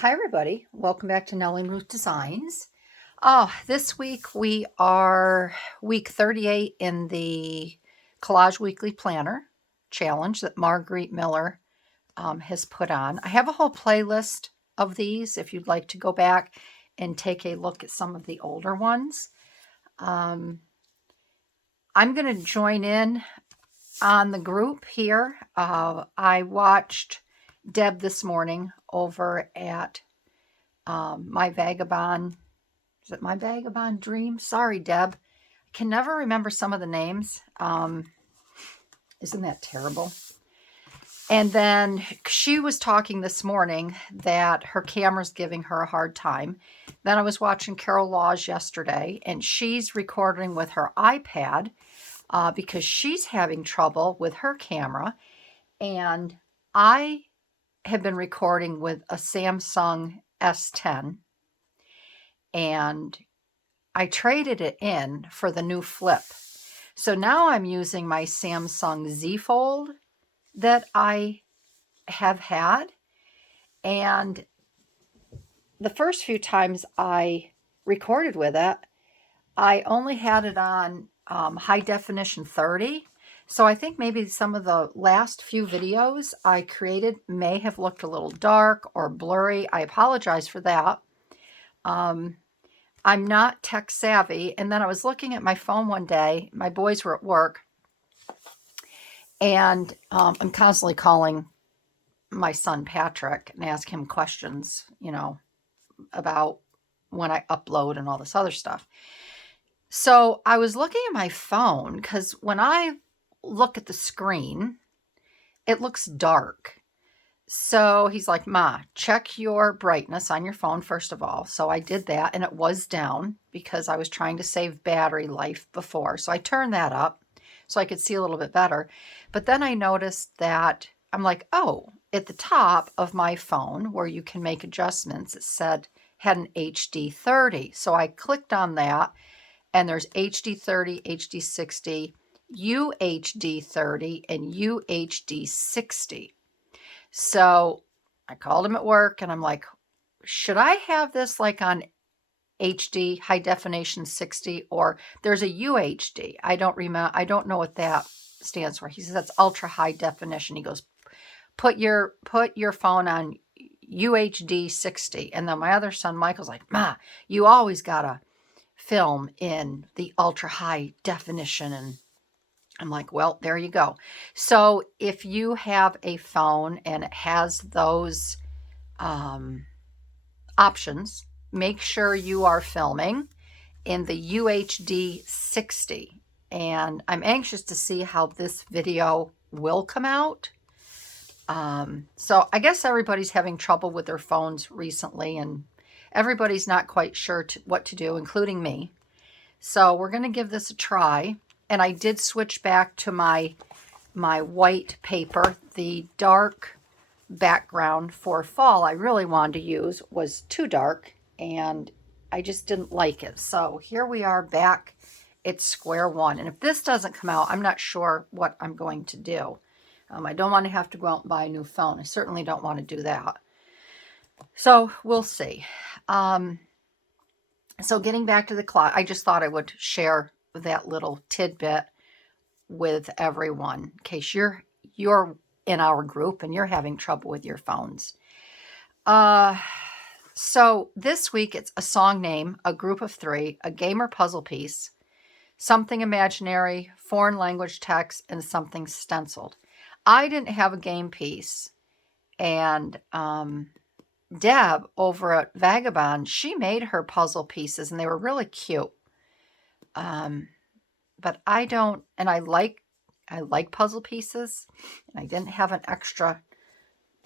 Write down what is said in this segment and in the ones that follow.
Hi everybody, welcome back to Nellie and Ruth Designs. This week we are week 38 in the Collage Weekly Planner Challenge that Margarete Miller has put on. I have a whole playlist of these if you'd like to go back and take a look at some of the older ones. I'm going to join in on the group here. I watched Deb this morning over at My Vagabond. Is it My Vagabond Dream? Sorry, Deb. I can never remember some of the names. Isn't that terrible? And then she was talking this morning that her camera's giving her a hard time. Then I was watching Collage yesterday, and she's recording with her iPad because she's having trouble with her camera. And I have been recording with a Samsung S10, and I traded it in for the new flip. So now I'm using my Samsung Z Fold that I have had, and the first few times I recorded with it, I only had it on high definition 30. So I think maybe some of the last few videos I created may have looked a little dark or blurry. I apologize for that. I'm not tech savvy. And then I was looking at my phone one day. My boys were at work. And I'm constantly calling my son Patrick and ask him questions, about when I upload and all this other stuff. So I was looking at my phone because when I look at the screen, it looks dark. So he's like, Ma, check your brightness on your phone first of all. So I did that, and it was down because I was trying to save battery life before. So I turned that up so I could see a little bit better. But then I noticed that I'm like, oh, at the top of my phone where you can make adjustments, it had an HD 30. So I clicked on that, and there's HD 30, HD 60, UHD 30, and UHD 60. So I called him at work, and I'm like, should I have this like on HD, high definition 60, or there's a UHD? I don't remember. I don't know what that stands for. He says that's ultra high definition. He goes, put your phone on UHD 60. And then my other son, Michael's like, Ma, you always gotta film in the ultra high definition. And I'm like, well, there you go. So if you have a phone and it has those options, make sure you are filming in the UHD 60. And I'm anxious to see how this video will come out. So I guess everybody's having trouble with their phones recently, and everybody's not quite sure what to do, including me. So we're going to give this a try. And I did switch back to my white paper. The dark background for fall I really wanted to use was too dark, and I just didn't like it. So here we are back at square one. And if this doesn't come out, I'm not sure what I'm going to do. I don't want to have to go out and buy a new phone. I certainly don't want to do that. So we'll see. So getting back to the clock, I just thought I would share that little tidbit with everyone in case you're in our group and you're having trouble with your phones. So this week it's a song name, a group of 3, a game or puzzle piece, something imaginary, foreign language text, and something stenciled. I didn't have a game piece, and Deb over at Vagabond, she made her puzzle pieces, and they were really cute. But I don't, and I like puzzle pieces, and I didn't have an extra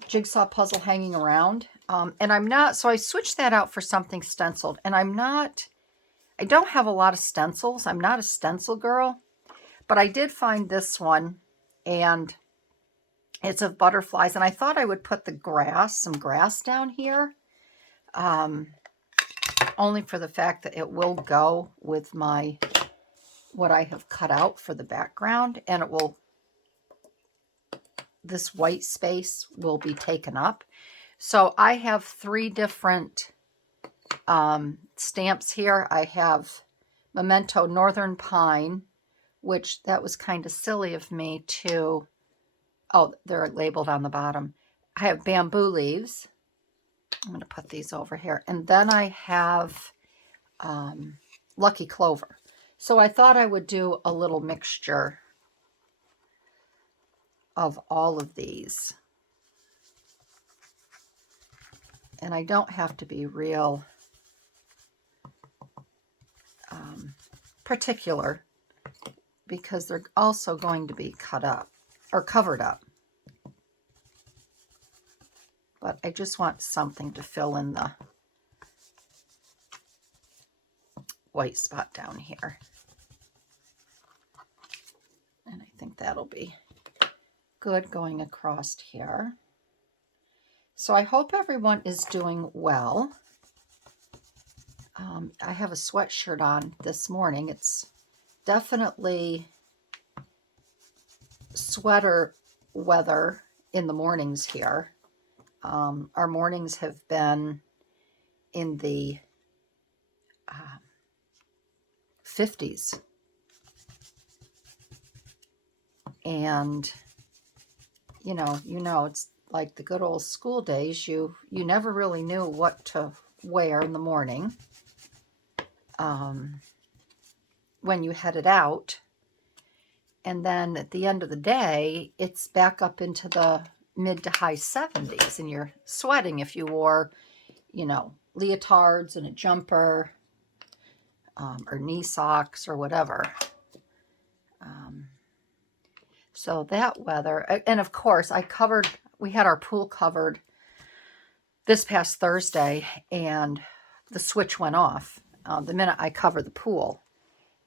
jigsaw puzzle hanging around. And I'm not, so I switched that out for something stenciled, and I don't have a lot of stencils. I'm not a stencil girl, but I did find this one, and it's of butterflies, and I thought I would put some grass down here, only for the fact that it will go with what I have cut out for the background, and this white space will be taken up. So I have 3 different stamps here. I have Memento Northern Pine, which that was kind of silly of me to, oh, they're labeled on the bottom. I have Bamboo Leaves. I'm going to put these over here. And then I have Lucky Clover. So I thought I would do a little mixture of all of these. And I don't have to be real particular, because they're also going to be cut up or covered up. But I just want something to fill in the white spot down here. And I think that'll be good going across here. So I hope everyone is doing well. I have a sweatshirt on this morning. It's definitely sweater weather in the mornings here. Our mornings have been in the 50s. And you know, it's like the good old school days. You never really knew what to wear in the morning when you headed out. And then at the end of the day, it's back up into the mid to high 70s, and you're sweating if you wore, you know, leotards and a jumper or knee socks or whatever. So that weather, and of course we had our pool covered this past Thursday, and the switch went off. The minute I cover the pool,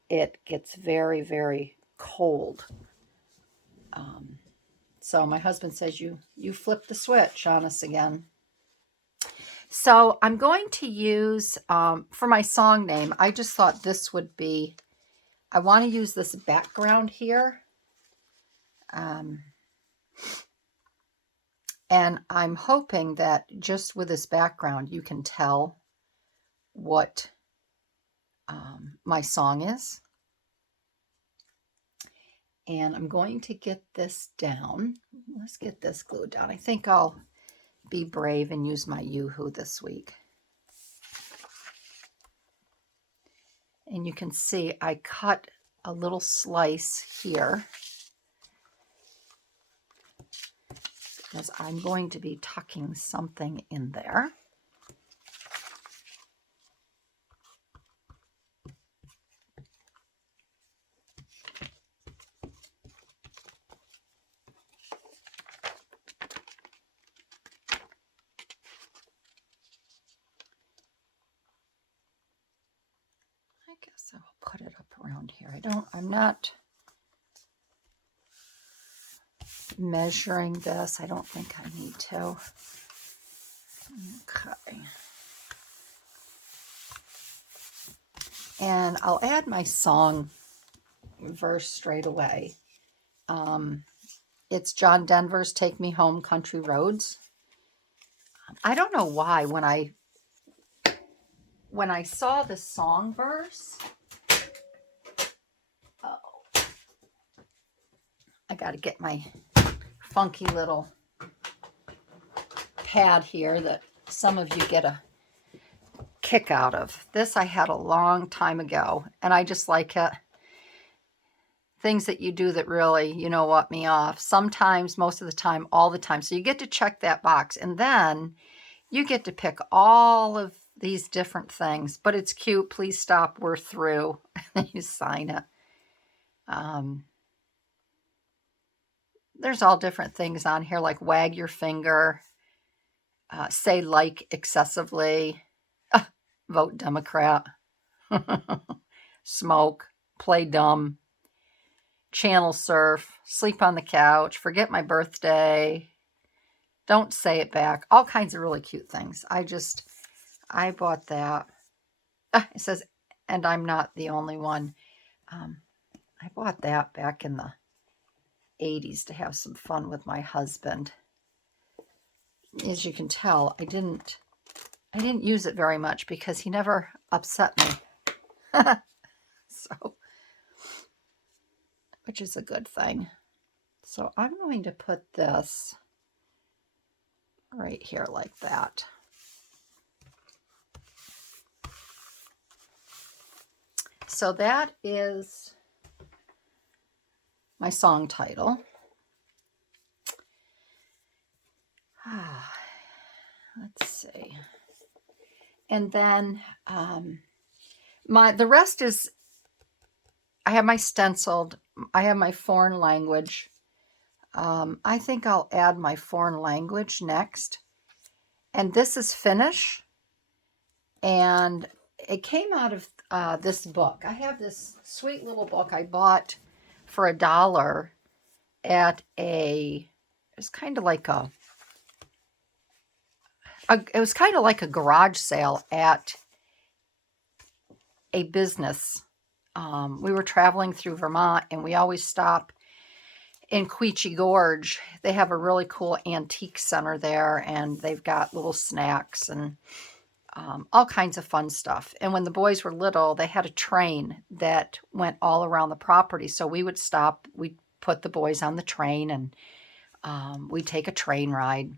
it gets very, very cold. So my husband says, you flipped the switch on us again. So I'm going to use, for my song name, I just thought this would be, I want to use this background here. And I'm hoping that just with this background, you can tell what my song is. And I'm going to get this down. Let's get this glued down. I think I'll be brave and use my Yoo-hoo this week. And you can see I cut a little slice here, because I'm going to be tucking something in there. I guess I'll put it up around here. I'm not measuring this. I don't think I need to. Okay. And I'll add my song verse straight away. It's John Denver's Take Me Home, Country Roads. I don't know why when I saw the song verse, I got to get my funky little pad here that some of you get a kick out of. This I had a long time ago, and I just like it. Things that you do that really, what me off. Sometimes, most of the time, all the time. So you get to check that box, and then you get to pick all of these different things. But it's cute. Please stop. We're through. And you sign it. There's all different things on here, like wag your finger, say like excessively, vote Democrat, smoke, play dumb, channel surf, sleep on the couch, forget my birthday, don't say it back, all kinds of really cute things. I bought that. It says, and I'm not the only one. I bought that back in the 80s to have some fun with my husband. as you can tell, I didn't use it very much because he never upset me. So, which is a good thing. So I'm going to put this right here like that. So that is my song title. Let's see. And then the rest is, I have my stenciled, I have my foreign language. I think I'll add my foreign language next. And this is Finnish. And it came out of this book. I have this sweet little book I bought for $1 at it was kind of like it was kind of like a garage sale at a business. We were traveling through Vermont, and we always stop in Quechee Gorge. They have a really cool antique center there, and they've got little snacks and all kinds of fun stuff. And when the boys were little, they had a train that went all around the property. So we would stop, we'd put the boys on the train, and we'd take a train ride,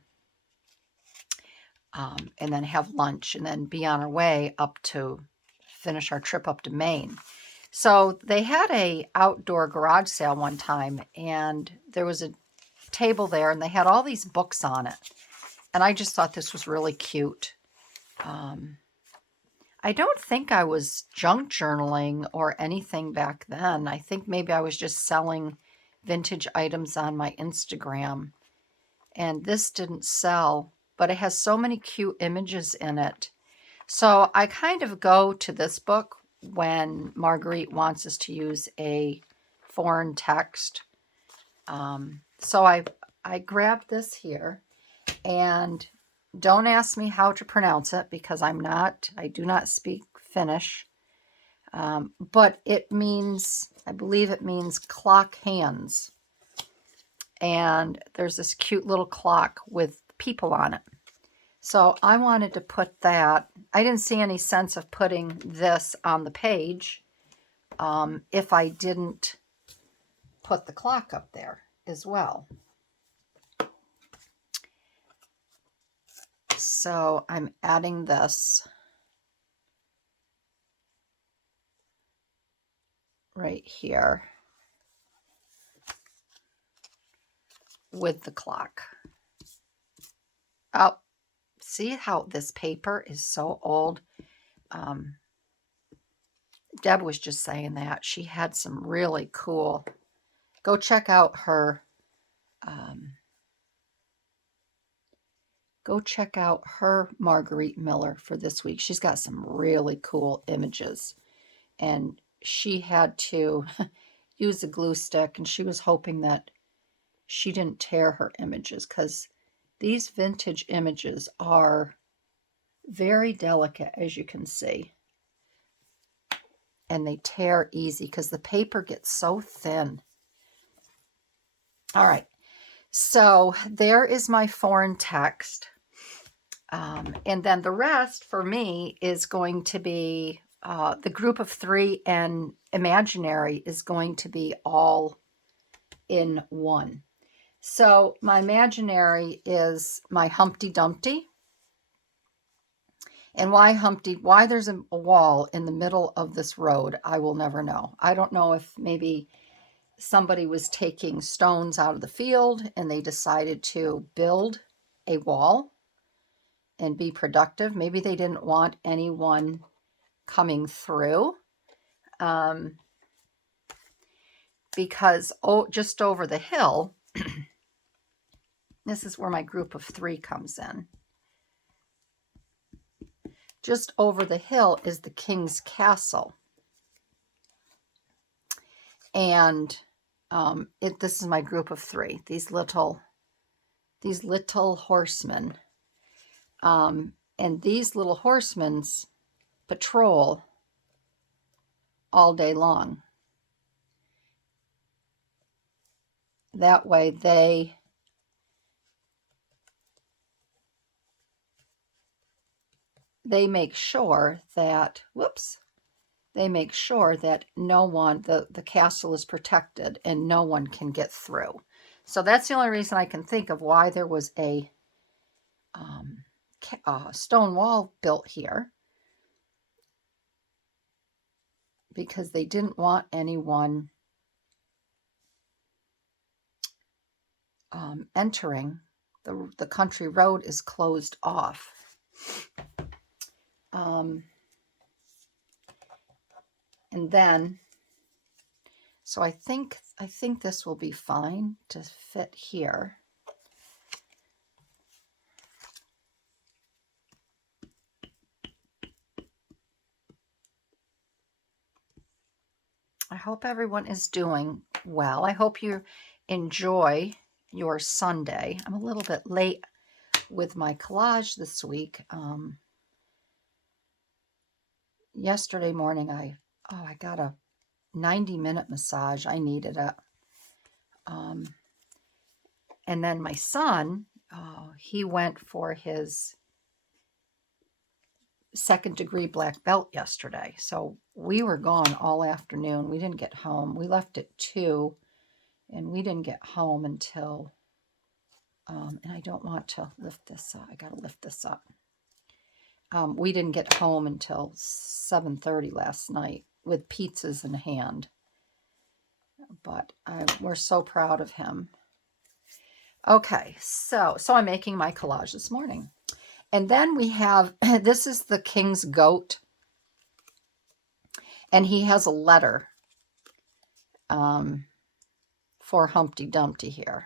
and then have lunch, and then be on our way up to finish our trip up to Maine. So they had a outdoor garage sale one time, and there was a table there, and they had all these books on it. And I just thought this was really cute. I don't think I was junk journaling or anything back then. I think maybe I was just selling vintage items on my Instagram. And this didn't sell, but it has so many cute images in it. So I kind of go to this book when Marguerite wants us to use a foreign text. So I grabbed this here, and don't ask me how to pronounce it because I do not speak Finnish. But it means, I believe it means clock hands. And there's this cute little clock with people on it. So I wanted to put that. I didn't see any sense of putting this on the page if I didn't put the clock up there as well. So I'm adding this right here with the clock. Oh, see how this paper is so old? Deb was just saying that. She had some really cool. Go check out her. Go check out her Margarete Miller for this week. She's got some really cool images. And she had to use a glue stick, and she was hoping that she didn't tear her images, because these vintage images are very delicate, as you can see. And they tear easy because the paper gets so thin. All right. So there is my foreign text. And then the rest for me is going to be the group of 3 and imaginary is going to be all in one. So my imaginary is my Humpty Dumpty. And why there's a wall in the middle of this road, I will never know. I don't know if maybe somebody was taking stones out of the field and they decided to build a wall and be productive. Maybe they didn't want anyone coming through. Because just over the hill, this is where my group of 3 comes in. Just over the hill is the king's castle. And this is my group of 3, these little horsemen. And these little horsemen patrol all day long. That way they they make sure that, whoops, they make sure that no one, the castle is protected and no one can get through. So that's the only reason I can think of why there was a stone wall built here, because they didn't want anyone entering. The country road is closed off. And then, so I think this will be fine to fit here. I hope everyone is doing well. I hope you enjoy your Sunday. I'm a little bit late with my collage this week. Yesterday morning, I got a 90-minute massage. I needed it. And then my son, he went for his second-degree black belt yesterday. So we were gone all afternoon. We didn't get home. We left at 2, and we didn't get home until, and I don't want to lift this up. I got to lift this up. We didn't get home until 7:30 last night with pizzas in hand. But we're so proud of him. Okay, so I'm making my collage this morning. And then we have, this is the king's goat. And he has a letter for Humpty Dumpty here.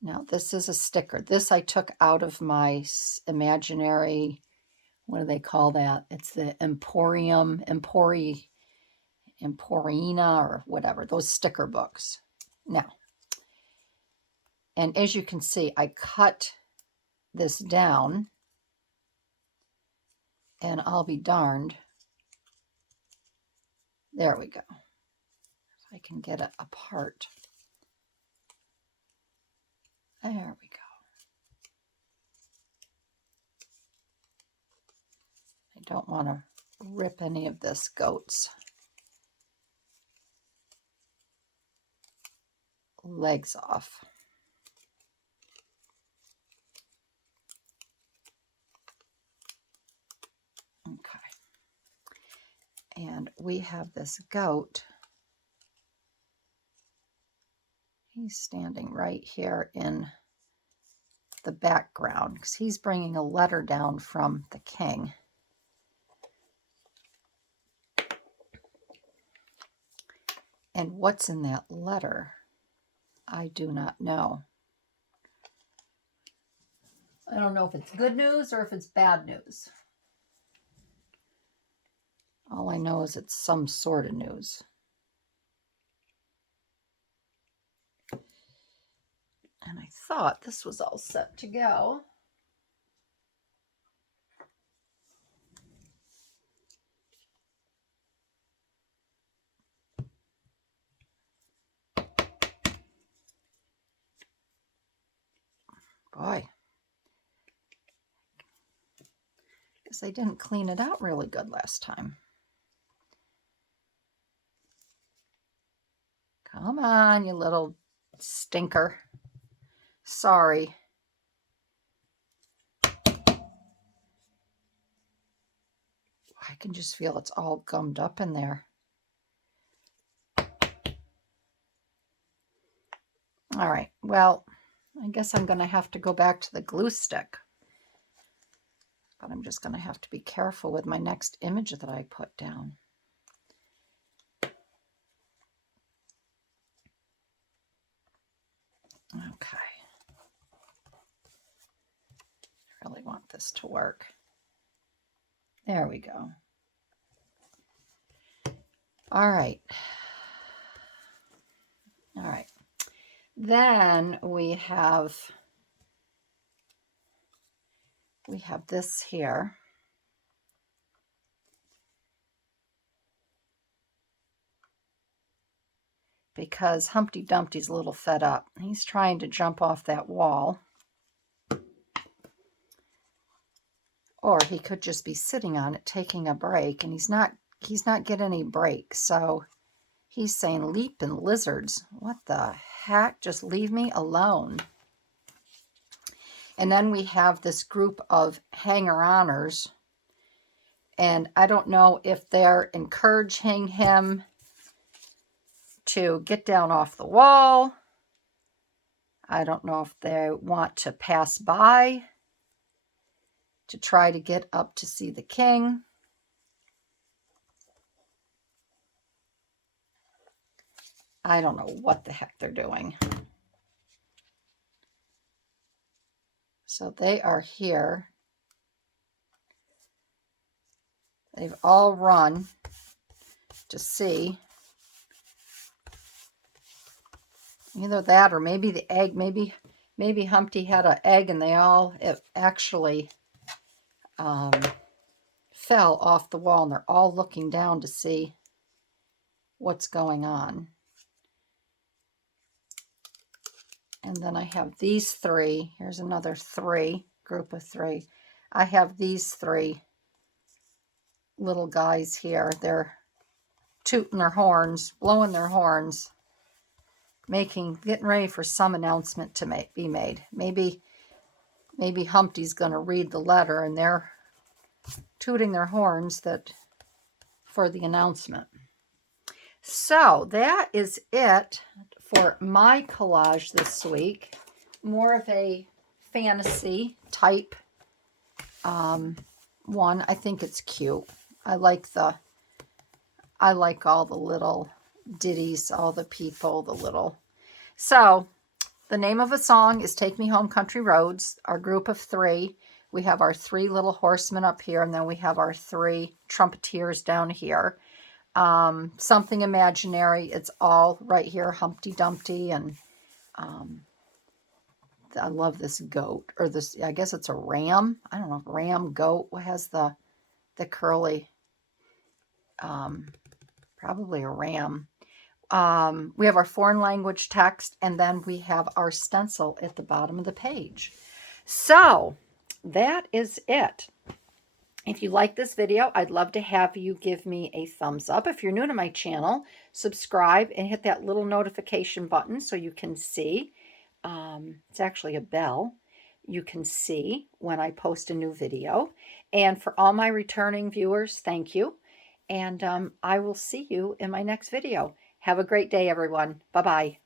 Now, this is a sticker. This I took out of my imaginary, what do they call that? It's the Emporina or whatever, those sticker books. Now, and as you can see, I cut this down, and I'll be darned. There we go. If I can get it apart. There we go. I don't want to rip any of this goat's legs off. Okay. And we have this goat. He's standing right here in the background because he's bringing a letter down from the king. And what's in that letter, I do not know. I don't know if it's good news or if it's bad news. All I know is it's some sort of news. And I thought this was all set to go. Boy. Guess I didn't clean it out really good last time. Come on, you little stinker. Sorry. I can just feel it's all gummed up in there. All right, well, I guess I'm going to have to go back to the glue stick. But I'm just going to have to be careful with my next image that I put down. Okay. I really want this to work. There we go. All right. All right. Then we have this here. Because Humpty Dumpty's a little fed up. He's trying to jump off that wall. Or he could just be sitting on it, taking a break, and he's not getting any breaks. So he's saying, leaping lizards. What the heck? Just leave me alone. And then we have this group of hanger-oners. And I don't know if they're encouraging him to get down off the wall. I don't know if they want to pass by to try to get up to see the king. I don't know what the heck they're doing. So they are here. They've all run to see. Either that or maybe the egg, maybe Humpty had an egg and they all actually fell off the wall and they're all looking down to see what's going on. And then I have these three. Here's another group of three. I have these three little guys here. They're tooting their horns, blowing their horns, getting ready for some announcement to be made. Maybe Humpty's going to read the letter and they're tooting their horns for the announcement. So that is it for my collage this week. More of a fantasy type one. I think it's cute. I like all the little ditties, all the people, So the name of a song is Take Me Home Country Roads. Our group of three. We have our three little horsemen up here, and then we have our three trumpeteers down here. Something imaginary. It's all right here, Humpty Dumpty, and I love this goat, or this, I guess it's a ram. I don't know, ram, goat. What has the curly, probably a ram. We have our foreign language text, and then we have our stencil at the bottom of the page. So that is it. If you like this video, I'd love to have you give me a thumbs up. If you're new to my channel, subscribe and hit that little notification button so you can see. It's actually a bell. You can see when I post a new video. And for all my returning viewers, thank you. And I will see you in my next video. Have a great day, everyone. Bye-bye.